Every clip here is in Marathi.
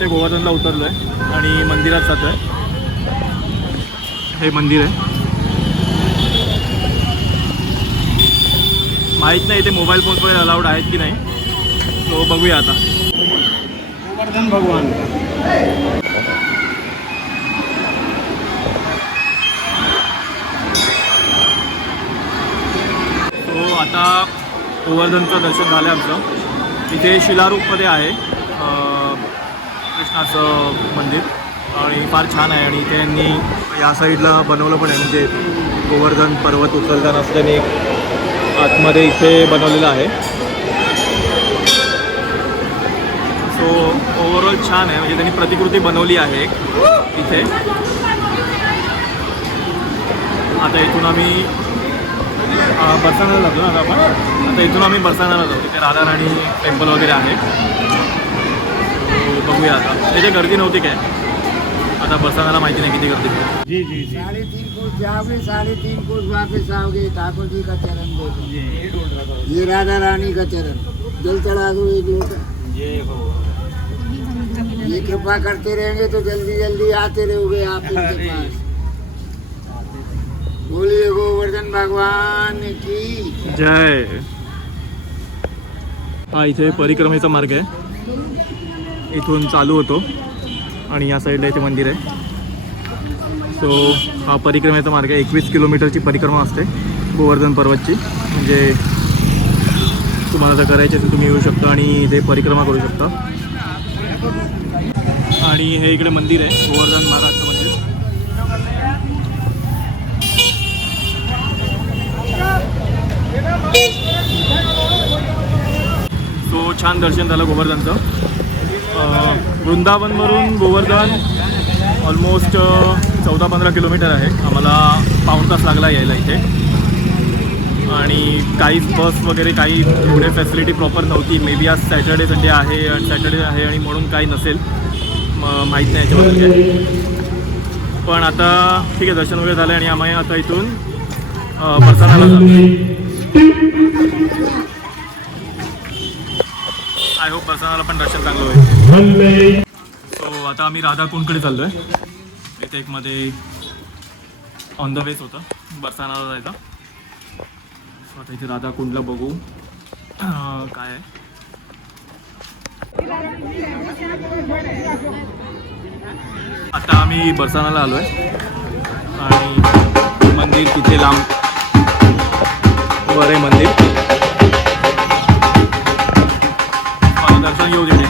इथे गोवर्धनला उतरलो आहे आणि मंदिरात जातो आहे. हे मंदिर आहे. माहीत नाही इथे मोबाईल फोन्स वगैरे अलाउड आहेत की नाही, तो बघूया आता. गोवर्धन भगवान तो आता गोवर्धनचं दर्शन झालं आमचं. इथे शिलारूपमध्ये आहे कृष्णाचं मंदिर आणि फार छान आहे. आणि इथे यांनी या साईडला बनवलं पण आहे, म्हणजे गोवर्धन पर्वत उचलताना असल्याने आतमध्ये इथे बनवलेलं आहे. सो ओव्हरऑल छान आहे, म्हणजे त्यांनी प्रतिकृती बनवली आहे एक इथे. आता इथून आम्ही बरसाण्याला जातो ना. आता इथून आम्ही बरसाण्याला जातो. तिथे राधाराणी टेम्पल वगैरे आहे. बघूया आता. त्याची गर्दी नव्हती काय, आता बरसाण्याला माहिती नाही किती गर्दी. जी जी जी 3.5 कोस जाओगे, 3.5 कोस वापस आओगे. ठाकुर जी का चरण देखो, ये राधा रानी का चरण. जल चढ़ा दो एक लोटा. ये कृपा करते रहेंगे तो जल्दी जल्दी आते रहोगे आप इनके पास. बोलिए गोवर्धन भगवान की जय. हा इथे परिक्रमेचा मार्ग आहे. इथून चालू होतो आणि या साईडला इथे मंदिर आहे. सो हा परिक्रमेचा मार्ग आहे. 21 किलोमीटरची परिक्रमा असते गोवर्धन पर्वतची. म्हणजे तुम्हाला जर करायचे असेल तुम्ही येऊ शकता आणि इथे परिक्रमा करू शकता. आणि हे इकडे मंदिर आहे, गोवर्धन महाराजचं मंदिर. सो छान दर्शन झालं गोवर्धनचं. वृंदावनवरून गोवर्धन ऑलमोस्ट 14-15 किलोमीटर आहे. आम्हाला पाऊण तास लागला यायला इथे. आणि काहीच बस वगैरे काही एवढे फॅसिलिटी प्रॉपर नव्हती. मे बी आज सॅटर्डे संडे आहे आणि सॅटर्डे आहे आणि म्हणून काही नसेल, माहीत नाही याच्याबद्दल काय. पण आता ठीक आहे, दर्शन वगैरे झालं आणि आम्ही आता इथून बरसाण्याला जातो. आय होप बरसाण्याला पण दर्शन चांगलं होईल. सो आता आम्ही राधाकुंडकडे चाललो आहे. इथे एक मध्ये ऑन द वेच होतं बरसाण्याला जायचा. सो आता इथे राधाकुंडला बघू काय आहे. आता आम्ही बरसाण्याला आलो आहे आणि मंदिर तिथे लांब वर आहे मंदिर. दर्शन घेऊ तिथे.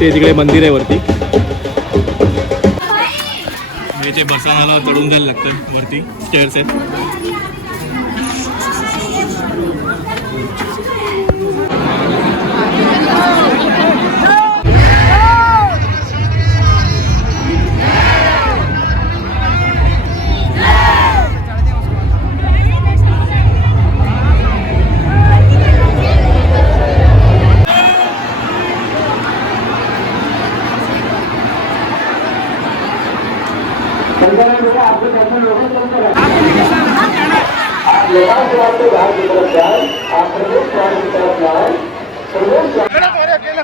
ते तिकडे मंदिर आहे वरती. ते बरसाण्याला चढून जायला लागतं वरती. स्टेअर्स आहेत.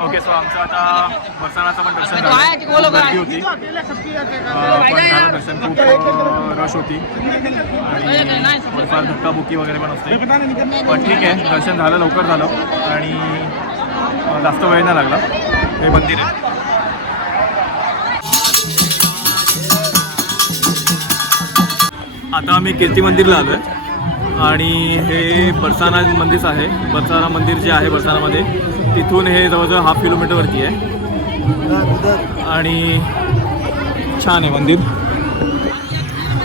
ओके. सो आमचं आता बरसाण्याचं पण दर्शन झालं. गर्दी होती पण झालं दर्शन. खूप रश होती आणि फार धक्काबुक्की वगैरे पण असते. पण ठीक आहे, दर्शन झालं, लवकर झालं आणि जास्त वेळ नाही लागला. हे मंदिर आहे. आता आम्ही कीर्ती मंदिरला आलो आहे आणि हे बरसाणा मंदिर आहे. बरसाणा मंदिर जे आहे बरसाणामध्ये, तिथून हे जवळजवळ 1/2 किलोमीटरवरती आहे आणि छान आहे मंदिर.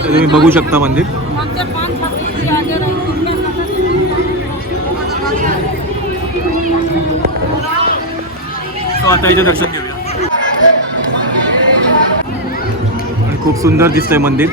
तुम्ही बघू शकता मंदिर. तो आता इथे दर्शन घेऊया. खूप सुंदर दिसतंय मंदिर.